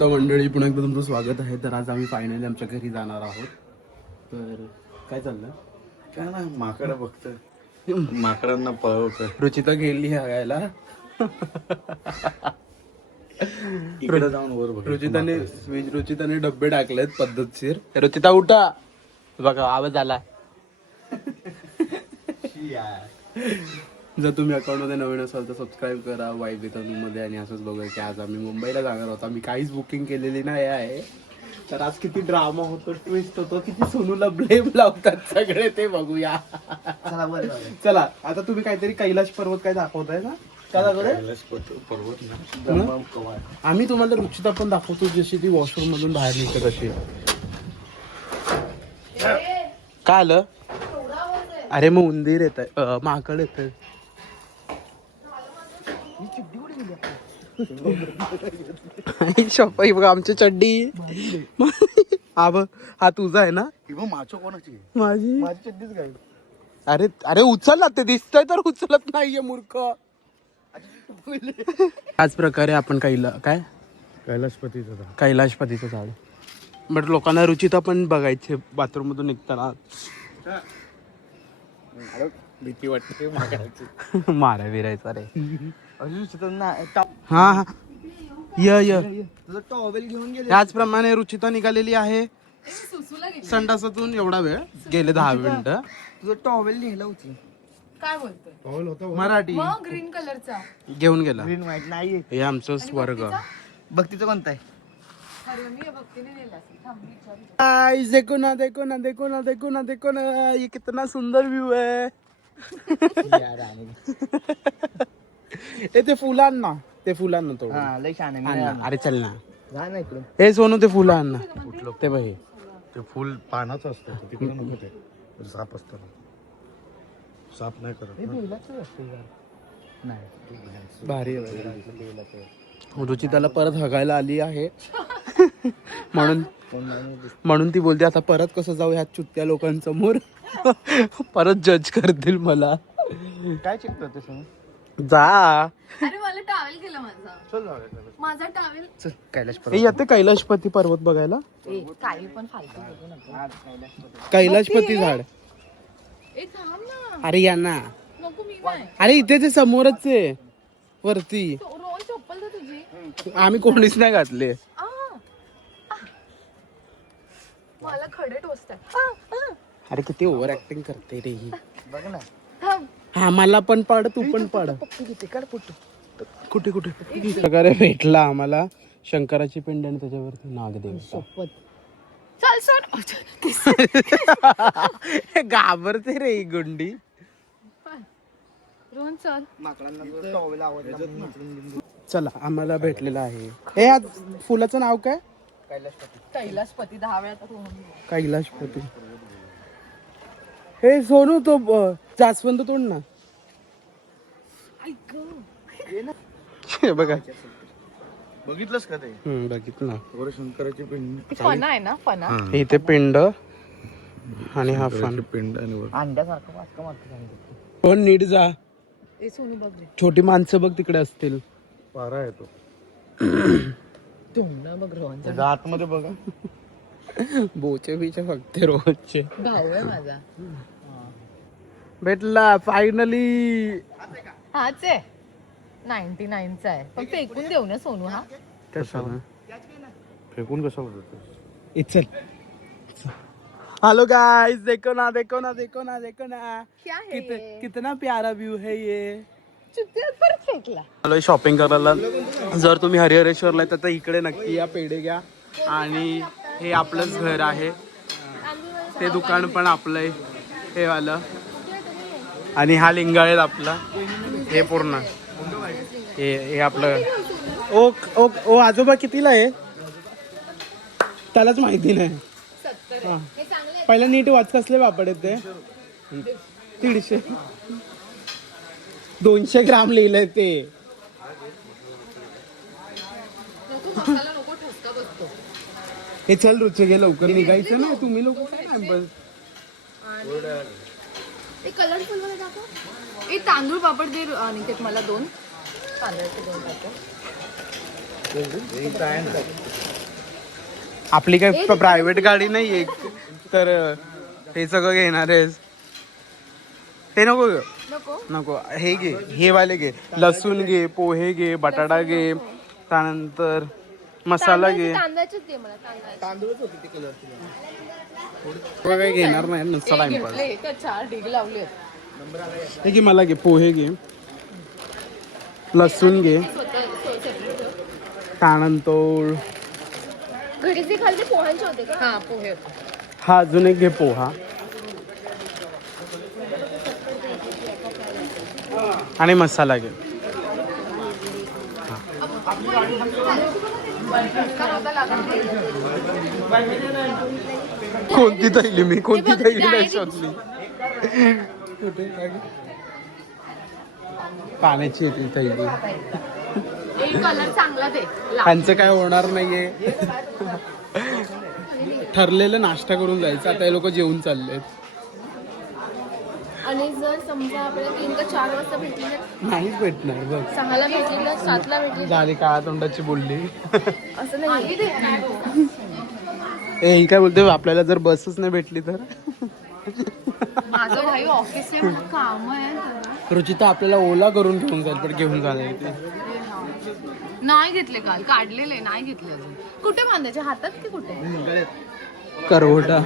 बोलता मंडळी, पुन्हा एकदा तुमचं स्वागत आहे. तर आज आम्ही फायनली आमच्या घरी जाणार आहोत. तर काय चाललं? काय ना, माकडं बघतोय, माकडांना पळवतोय. रुचिता गेली ह्यायला. इकडे जाऊन वर बघ. रुचिताने डब्बे टाकलेत पद्धतशीर. रुचिता उठा, बघा आवाज आला. जर तुम्ही अकाउंटमध्ये नवीन असाल तर सबस्क्राईब करा वाईब मध्ये. आणि असंच बघा की आज आम्ही मुंबईला जाणार आहोत. आम्ही काहीच बुकिंग केलेली नाही आहे. तर आज किती ड्रामा होतो, ट्विस्ट होतो, किती सोनूला ब्लेम लावतात सगळे ते बघूया. चला आता तुम्ही काहीतरी कैलाश पर्वत काय दाखवताय ना? काय दाखवताय? पर्वत. आम्ही तुम्हाला रुचिता पण दाखवतो, जशी ती वॉशरूम मधून बाहेर निघते तशी. काय आलं? अरे मग उंदीर येत आहे, माकड येत आहे. शप्पा बघा आमची चड्डी. हा तुझा आहे ना? माचो कोणाची? माझी. माझी चड्डीच काय? अरे अरे उचल, ते दिसतंय तर उचलत नाहीये मूर्ख. त्याच प्रकारे आपण कैलाशपतीचं झाड. बट लोकांना रुचिता पण बघायचे बाथरूम मधून निघताना. भीती वाटते माकडाची. मारा विरायचा रे. तुझं हा य टॉवेल घेऊन गेले. त्याचप्रमाणे रुचिता निघालेली आहे संडासातून. एवढा वेळ गेले 10 मिनिटं. तुझं टॉवेल नेलं होती. काय बोलतोय? टॉवेल होता मराठी मग ग्रीन कलरचा. घेऊन गेला. ग्रीन व्हाईट नाही. हे आमचं स्वर्ग. भक्तीचं कोणता आहे? अरे मी भक्तीने नेला असेल. थांब मी विचारते. गाइस देखो ना, देखो ना, देखो ना, देखो ना, देखो ना, ये कितना सुंदर व्यू है. ते फुलांना, ते फुलांना तो. हा लय छान आहे. अरे चल ना. जा ना इकडून. हे सोनू ते फुलं आण ना. ते बघ हे. ते फुल पानाचं असतं, तिकडे नको. ते साप असतं. साप नाही करत. भारी आहे. रुचिताला परत हगायला आली आहे. म्हणून ती बोलते आता परत कसं जाऊ ह्या चुत्या लोकांसमोर. परत जज करतील मला. काय चिकतो ते? जा. अरे मला टावेल केलं माझा. चल जाऊया. माझा टावेल. चल कैलाश हे येते कैलाशपती पर्वत बघायला. काही पण फालतू बघू नको. कैलाशपती झाड. ए थांब ना. अरे या ना. नको मी नाही. अरे इथे ते समोरच आहे वरती. रोहन चप्पल तर तुझी. आम्ही कोणीच नाही घातले. आ. मला खडे टोचतात. अरे किती ओव्हर ऍक्टिंग करते रे ही. बघ ना. थांब. हा मला पण पड, तू पण पड. कुठे कुठे प्रकारे भेटला आम्हाला शंकराची पिंड आणि त्याच्यावरती नागदेव. चल सोड. घाबरते रे ही गुंडी. रोहन चल. माकडांना टॉवेल आवडला. चला आम्हाला भेटलेला आहे. हे आज फुलाचं नाव काय? कैलाशपती 10 वेळा तर रोहन. कैलाशपती. हे सोनू तो जास्वंद तोड ना. बघा बघितलंस का ते? बघितलं. वर शंकराची पिंड. फणा आहे ना, फणा. इथे पिंड आणि हा फण. पिंड आणि वर अंड्यासारखं वाटतं मला. पण नीट जा. ए सोनू बघ रे. छोटी माणसं बघ तिकडे असतील. पारा आहे तो. तोंडा बघ रोहन. त्याच्या आतमध्ये बघा. बोचे बिचे फक्त रोजचे. भाऊ आहे माझा. भेटला फायनली. हाच आहे 99 चा आहे. पण फेकून देऊ ना सोनू. हा कशाला फेकून कशाला देतो? इचल. हेलो गाइस, देखो ना, देखो ना, देखो ना, देखो ना. क्या है ये? कितना प्यारा व्यू है ये. चुकते परत फेकला. आलोय शॉपिंग करायला. जर तुम्ही हरिहरेश्वरला येतात तर इकडे नक्की या, पेढे घ्या. आणि हे आपलंच घर आहे. ते दुकान पण आपलं आहे हे वालं. आणि हा लिंगायत आपला. हे पूर्ण हे आपलं. ओ आजोबा कितीला आहे त्यालाच माहिती नाही. हा. पहिला नीट वाच. कसले पापड आहेत ते? 150. 200 ग्राम लिहिलंय ते. हे चल रुचे गे, लवकर निघायचं ना. तुम्ही लोक काय नाही बस. कलरफुल मध्ये दाखव. तांदूळ पापड दे निकेत मला 2 तांदळाचे 2 पापड. आपली काही प्रायव्हेट गाडी नाहीये तर हे सगळं घेणार आहेस. ते नको ग, नको. हे घे, हे वाले घे. लसूण घे, पोहे घे, बटाटा घे, त्यानंतर मसाला घे. तांदळाचेच दे मला, काही घेणार नाही नुसता टाइमपास. घेतले तर 4 डिग लावले. हे घे, मला घे, पोहे घे, लसूण घे, त्यानंतर घरी जे खाल्ले पोह्यांचे होते का? हा पोहे होते. हा अजून एक घे पोहा आणि मसाला घे. कोणती थैली मी कोणती थैली नाही शोधली. पाण्याची येते थैली. एक कलर चांगला दे. त्यांचं काय होणार नाहीये. ठरलेलं नाश्ता करून जायचं. आता हे लोक जेवून चाललेत. आणि जर समजा आपल्याला 3 का 4 वाजता भेटली ना, नाहीच भेटणार बघ. 6ला भेटली ना, 7ला भेटली झाली काळा तोंडाची बोलली. असं नाही. ए काय बोलते, आपल्याला जर बसच नाही भेटली तर. माझं भाई ऑफिसला मला काम आहे. रुचिता आपल्याला ओला करून घेऊन जाईल, पण घेऊन जाणार ते. नाही घेतले काल, काढलेले नाही घेतले अजून. कुठे बांधायचे, हातात की कुठे? करवटा.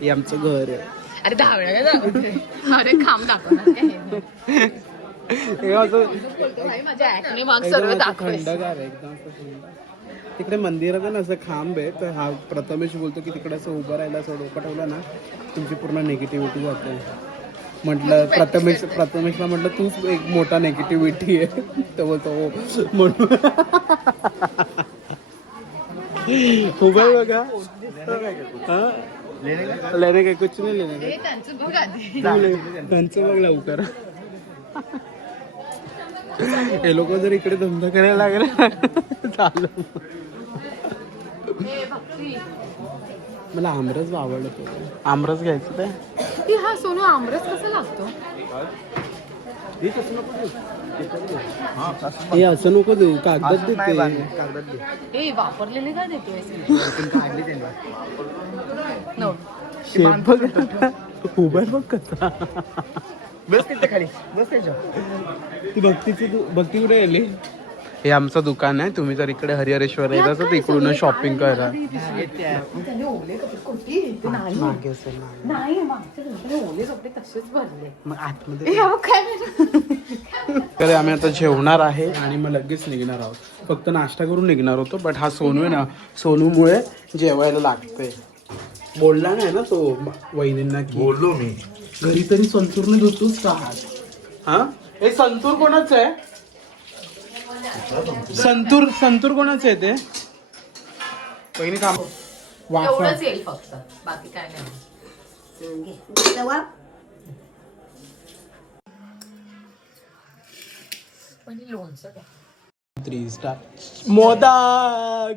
हे आमचं घर आहे. अरे 10 वेळा काय दाखवते? अरे खांब दाखवणार काय? हे असं बोलतो भाई माझ्या ऍक्ने मार्क्स सर्व एकदम असं दाखवायचे. थंडगार आहे, एकदम असं थंड. तिकडे मंदिरात आहे ना असं खांब आहे, तर हा प्रथमेश बोलतो की तिकडे असं उभं राहायला, असं डोकं ठेवलं ना तुमची पूर्ण निगेटिव्हिटी जाते. म्हटलं प्रथमेशला म्हटलं तूच एक मोठा निगेटिव्हिटी आहे. तर बोलतो हो म्हणून. उभं आहे बघा. लेणे काय कुछ नाही लेणे हे त्यांचं बघ आधी. त्यांचं बघ लवकर. हे लोक जर इकडे धंदा करायला लागले चालू. हे भक्ती. मला आमरस आवडतो. आमरस घ्यायचं ते. ती हा सोनू आमरस कसा लागतो? हे असं नको देऊ, कागदात देते. हे वापरलेले का देतोय? नो. शेप बघ उभा बघ कसा. ती भक्ती कुठे गेली? हे आमचं दुकान आहे. तुम्ही जर इकडे हरिहरेश्वरला येत असाल तर इकडून शॉपिंग करा. मागे असेल ना. नाही मागच्या दिवशी ओले कपडे तसेच भरले. मग आतमध्ये तर आम्ही आता जेवणार आहे आणि मग लगेच निघणार आहोत. फक्त नाश्ता करून निघणार होतो, बट हा सोनू आहे ना, सोनूमुळे जेवायला लागतंय. बोलला नाही ना तो वहिनींना की बोललो मी. घरी तरी संतूरने धुतोच का हात? हा हे संतूर कोणाचं आहे? संतूर कोणाचं आहे ते? वहिनी काम वाफा. एवढंच येईल फक्त, बाकी काय नाही. पण लोणचं द्या. 3 स्टार मोदक.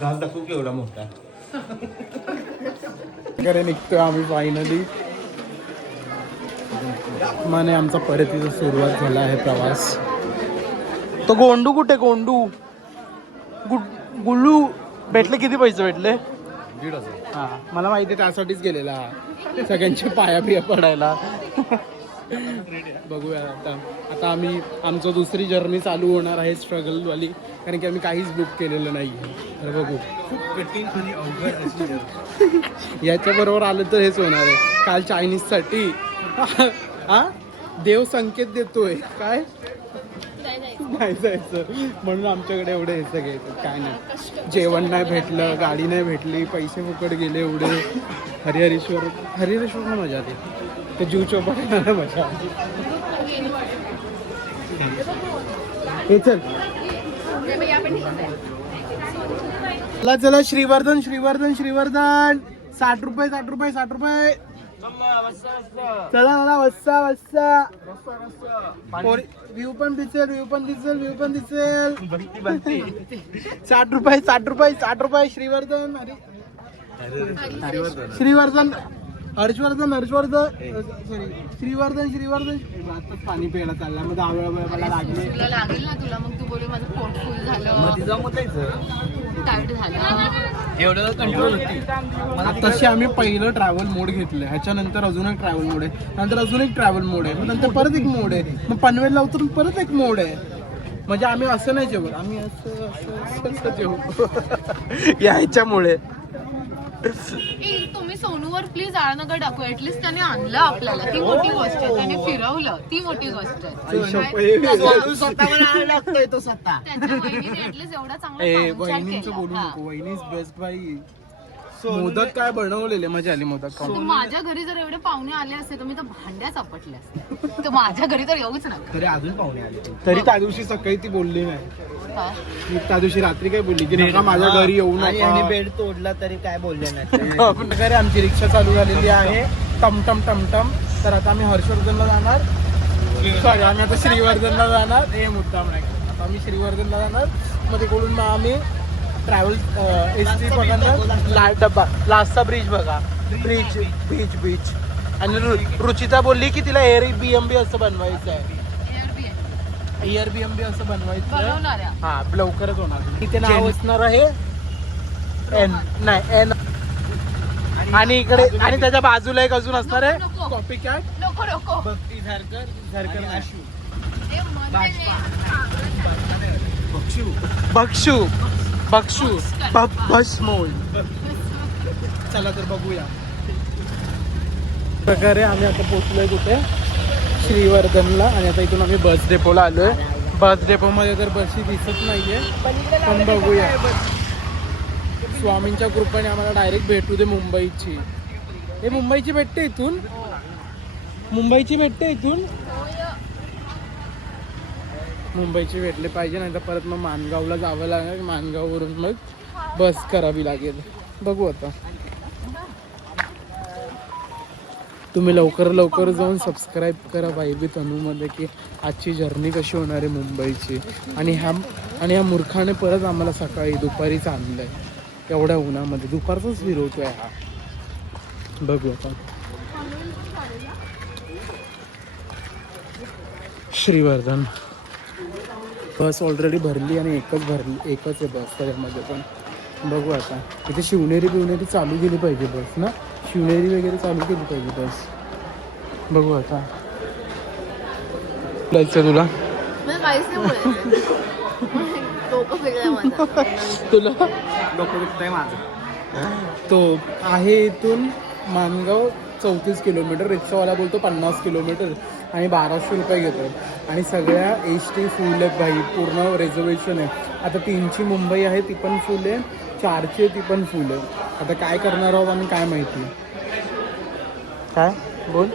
घाल दाखवू की एवढा मोठा. घरी निघतोय आम्ही फायनली. माने आमचा परतीचा सुरुवात झाला आहे प्रवास. तो गोंडू कुठे? गोंडू गुल्लू भेटले? किती पैसे भेटले? 1,500. हा मला माहिती आहे, त्यासाठीच गेलेला सगळ्यांच्या पाया बिया पडायला. बघूया आता आम्ही आमचं दुसरी जर्नी चालू होणार आहे स्ट्रगलवाली, कारण की आम्ही काहीच बुक केलेलं नाही. तर बघू. खूप कठीण आणि अवघड अशी याच्याबरोबर आलं तर हेच होणार आहे. काल चायनीजसाठी हा देव संकेत देतोय काय नाही जायचं, म्हणून आमच्याकडे एवढे हे सगळे येतात. काय नाही, जेवण नाही भेटलं, गाडी नाही भेटली, पैसे फुकट गेले एवढे. हरिहरेश्वरला मजा आली, ते जीव चौपाटीला मजा आली. हे चल चला चला, श्रीवर्धन 60 रुपये. चला मला वस्सा व्ह्यू पण दिसेल. 60 रुपये. श्रीवर्धन हर्षवर्धन सॉरी श्रीवर्धन आताच पाणी प्यायला चालला मग 10 वेळा मला लागले. तुला लागेल ना तुला मग तू बोलू माझं पोट फुल झालं टाईट झालं एवढं कंट्रोल होती. तशी आम्ही पहिलं ट्रॅव्हल मोड घेतलं ह्याच्यानंतर अजून एक ट्रॅव्हल मोड आहे नंतर अजून एक ट्रॅव्हल मोड आहे मग नंतर परत एक मोड आहे मग पनवेलला उतरून परत एक मोड आहे. म्हणजे आम्ही असं नाही जेवत आम्ही असं जेवू या ह्याच्यामुळे. तुम्ही सोनूवर प्लीज आळनगर दाखव ऍटलीस्ट त्याने आणलं आपल्याला ती मोठी गोष्ट आहे त्याने फिरवलं ती मोठी गोष्ट आहे. स्वतःवर आणायला लागतोय तो स्वतः. त्याच्या वहिनीने ऍटलीस्ट एवढा चांगला पाहुणचार वहिनींचं बोलू केला. नको वहिनी इज बेस्ट बाई. मोदक काय बनवलेले मजा आली मोदक खाऊन. तू माझ्या घरी जर एवढे पाहुणे आले असते तर मी तर भांड्या चपटल्या असते. तर माझ्या घरी तर येऊच ना. तरी अजून पाहुणे आले. तरी त्या दिवशी सकाळी ती बोलली नाही. काय? मी त्या दिवशी रात्री काय बोलली की नका माझ्या घरी येऊ आणि नका. बेड तोडला तरी काय बोलले नाही. आपण घरी आमची रिक्षा चालू झालेली आहे टमटम टमटम. तर आता आम्ही हर्षवर्धनला जाणार सॉरी आम्ही आता श्रीवर्धनला जाणार. हे मुद्दाम नाही आता आम्ही श्रीवर्धनला जाणार मग तिकडून मग आम्ही ट्रॅव्हल एसटी पकडणार. लाल डब्बा लास्टचा ब्रिज बघा ब्रिज बीच बीच. आणि रुचिता बोलली की तिला Airbnb असं बनवायचं आहे. Airbnb असं बनवायचं आहे. बनवणार आहे. हा लवकरच होणार. तिथे नाव असणार आहे एन नाही एन आणि इकडे आणि त्याच्या बाजूला एक अजून असणार आहे नको. कॉपी कॅट नको नको भक्ती झारकर आशू. ते मध्ये बक्षू बक्षू भस्मोल. चला तर बघूया. प्रकारे आम्ही आता पोहोचलोय कुठे श्रीवर्धनला आणि आता इथून आम्ही बस डेपोला आलोय. बस डेपो मध्ये तर बसही दिसत नाहीये पण बघूया. स्वामींच्या कृपेने आम्हाला डायरेक्ट भेटू दे मुंबईची. हे मुंबईची भेटते इथून मुंबईची भेटले पाहिजे नाही तर परत मग माणगावला जावं लागेल. माणगाववरून मग बस करावी लागेल. बघू आता. तुम्ही लवकर जाऊन सबस्क्राईब करा वायबी तनूमध्ये की आजची जर्नी कशी होणार आहे मुंबईची. आणि ह्या मूर्खाने परत आम्हाला सकाळी दुपारीच आणलंय एवढ्या उन्हामध्ये. दुपारचाच फिरवतोय हा. बघू आता. श्रीवर्धन बस ऑलरेडी भरली आणि एकच आहे बस त्याच्यामध्ये पण. बघू आता. इथे शिवनेरी चालू केली पाहिजे बस ना. शिवनेरी वगैरे चालू केली पाहिजे बस. बघू आता. जायचं तुला मला काहीच नाही बोलायचं. डोकं फिरलंय माझं. तुला डोकं दुखतंय माझं. तो आहे इथून माणगाव 34 किलोमीटर. रिक्षावाला बोलतो 50 किलोमीटर आणि 1200 रुपये घेतो. आणि सगळ्या एसटी फुल आहेत भाई. पूर्ण रिझर्वेशन आहे. आता 3ची मुंबई आहे ती पण फुल आहे. 4ची ती पण फुल आहे. आता काय करणार आहोत आम्ही काय माहिती. काय बोल.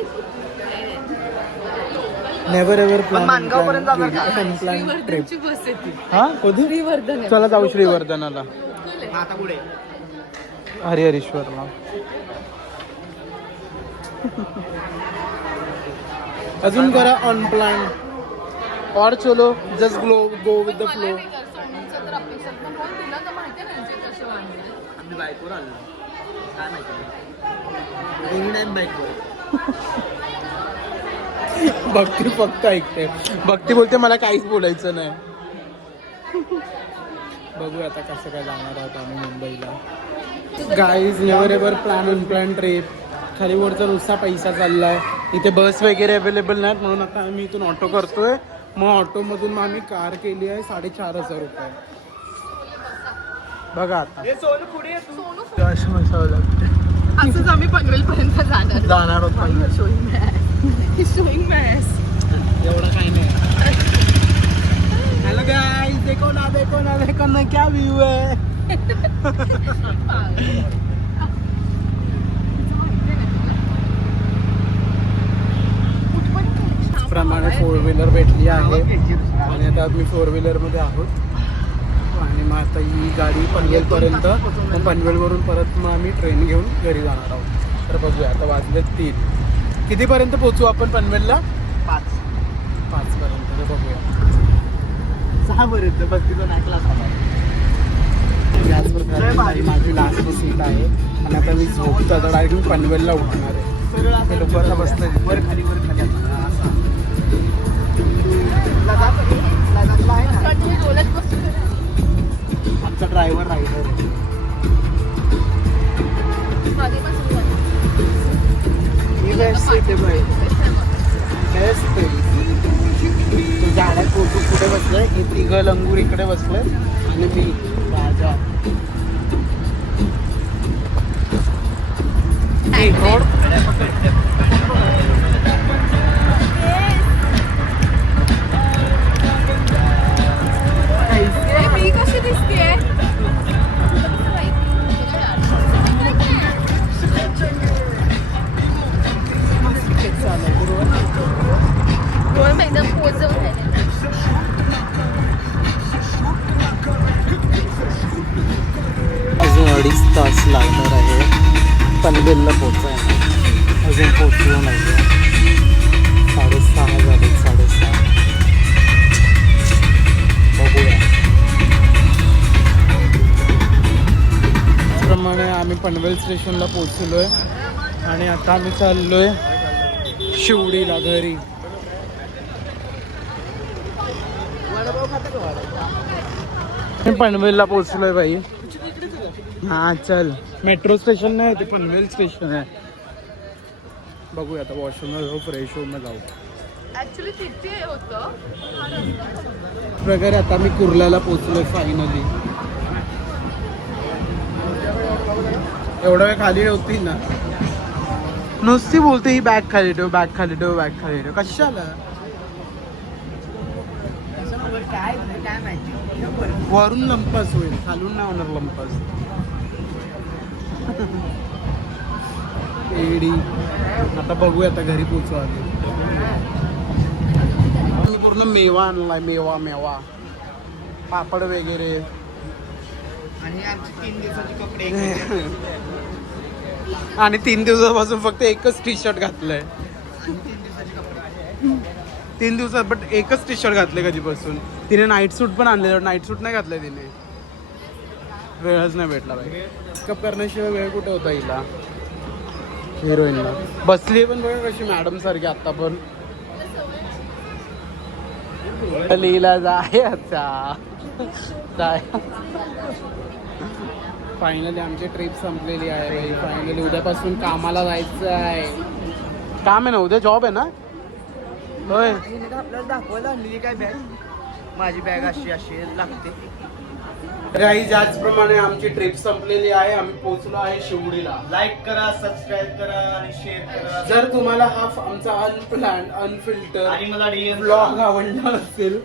नेव्हर एव्हर प्लॅन माणगावपर्यंत जाणार का? Unplanned trip. श्रीवर्धनची बस येते. हा कधी श्रीवर्धन आहे. चला जाऊ श्रीवर्धनाला. आता पुढे हरिहरेश्वरला. अजून करा अनप्लॅन और चलो just go with the flow. सोनूचं तर अपेक्षा पण कोण तुला तर माहिती आहे त्यांचे कसे वाढले. आम्ही बाईकवर आलो. काय माहिती दोन्ही टाइम बाईकवर. भक्ती फक्त ऐकते. भक्ती बोलते मला काहीच बोलायचं नाही. बघूया आता कसं काय जाणार आहोत आम्ही मुंबईला. Guys never ever plan unplanned trip. खाली वरचा नुसता पैसा चाललाय. इथे बस वगैरे अवेलेबल नाहीत म्हणून आता आम्ही इथून ऑटो करतोय. मग ऑटोमधून मग आम्ही कार केली आहे 4,500 रुपये. बघा आता असं बसावं लागतं. असंच आम्ही पनवेलपर्यंत जाणार आहोत. शोईंग मॅस. एवढं काही नाही. हेलो गाइस देखो ना क्या व्यू है. प्रमाणे 4 व्हीलर भेटली आहे आणि आता आम्ही 4 व्हीलरमध्ये आहोत. आणि मग आता ही गाडी पनवेलपर्यंत मग पनवेलवरून परत मग आम्ही ट्रेन घेऊन घरी जाणार आहोत. तर बघूया आता वाजले 3. कितीपर्यंत पोहोचू आपण पनवेलला. 5 पर्यंत. तर बघूया 6 पर्यंत. भक्तीचा नाही क्लास आला. याच प्रकारे माझी लास्ट सीट आहे आणि आता मी झोपतो. आता डायरेक्ट पनवेलला उठणार आहे. ते लोकांना बसतं वर खाली तुम्ही बोलत बसतो. आमचा ड्रायव्हर रायडर मागे पण सुरू आहे. झाडात फोटो पुढे बसलोय, हे तिघं लंगूर इकडे बसलोय आणि मी राजा. मी कशी दिसतेय? डोळे पण एकदम पोचवून राहिले. अजून 2.5 तास लागणार आहे पनवेलला पोचायला. अजून पोचलो नाही. 6:30 झाले. 6:30 बघूया. त्याप्रमाणे आम्ही पनवेल स्टेशनला पोचलोय आणि आता आम्ही चाललोय शिवडीला घरी. पनवेलला पोचलोय भाई. हा चल, मेट्रो स्टेशन नाही ते पनवेल स्टेशन आहे. बघूया आता वॉशरूमला जाऊ, फ्रेश होऊन जाऊ. ऍक्च्युली तिथे होतं. प्रकारे आता मी कुर्ल्याला पोचलोय फायनली. एवढा वेळ खाली होती ना, नुसती बोलते ही बॅग खाली ठेव, बॅग खाली ठेव, बॅग खाली ठेव. कशाला? वरून लंपास होईल, खालून नाही होणार लंपास. एडी. आता बघूया आता घरी पोचू आधी. मी पूर्ण मेवा आणलाय, मेवा पापड वगैरे. आणि आमचे 3 दिवसाचे कपडे. आणि 3 दिवसापासून फक्त एकच टी शर्ट घातलंय. 3 दिवसात बट एकच टी शर्ट घातले कधीपासून. तिने नाईट सूट पण आणले, नाईट सूट नाही घातलंय तिने. वेळच नाही भेटला भाई. मेकअप करण्याशिवाय वेळ कुठे होता हिला, हिरोईनला. बसली पण बघा कशी मॅडम सारखी. आता पण लीला जायचा. फायनली आमची ट्रिप संपलेली आहे भाई. फायनली उद्यापासून कामाला जायचं आहे. काम आहे ना उद्या, जॉब आहे ना. होय, आपल्याला दाखवायला आणलेली काय बॅग. माझी बॅग अशी लागते. काही ज्याचप्रमाणे आमची ट्रिप संपलेली आहे. आम्ही पोहोचलो आहे शिवडीला. लाईक करा, सबस्क्राईब करा आणि शेअर करा. जर तुम्हाला हा आमचा अनप्लॅन अनफिल्टर आणि मला DM ब्लॉग आवडला असेल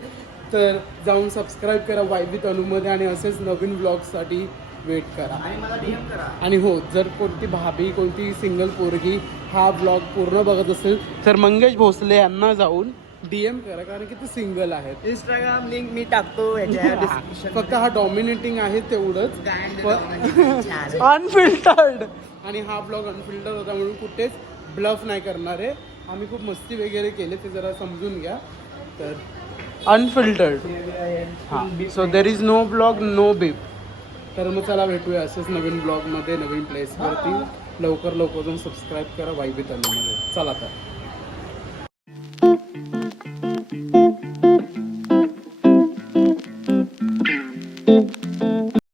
तर जाऊन सबस्क्राईब करा वायबी तनूमध्ये आणि असेच नवीन ब्लॉगसाठी वेट करा. आणि मला DM करा. आणि हो, जर कोणती भाभी, कोणती सिंगल पोरगी हा ब्लॉग पूर्ण बघत असेल तर मंगेश भोसले यांना जाऊन DM करा, कारण की ते सिंगल आहेत. इंस्टाग्राम लिंक मी टाकतो याच्या डिस्क्रिप्शन. फक्त हा डॉमिनेटिंग आहे तेवढंच, अनफिल्टर्ड. आणि हा ब्लॉग अनफिल्टर्ड होता म्हणून कुठेच ब्लफ नाही करणार आहे. आम्ही खूप मस्ती वगैरे केले, ते जरा समजून घ्या. तर अनफिल्टर्ड. हां, so there is no blog, no beep. तर मग चला भेटूया असंच नवीन ब्लॉगमध्ये, नवीन प्लेसवरती. लवकर जाऊन सबस्क्राईब करा वायबी तनूमध्ये. चला तर.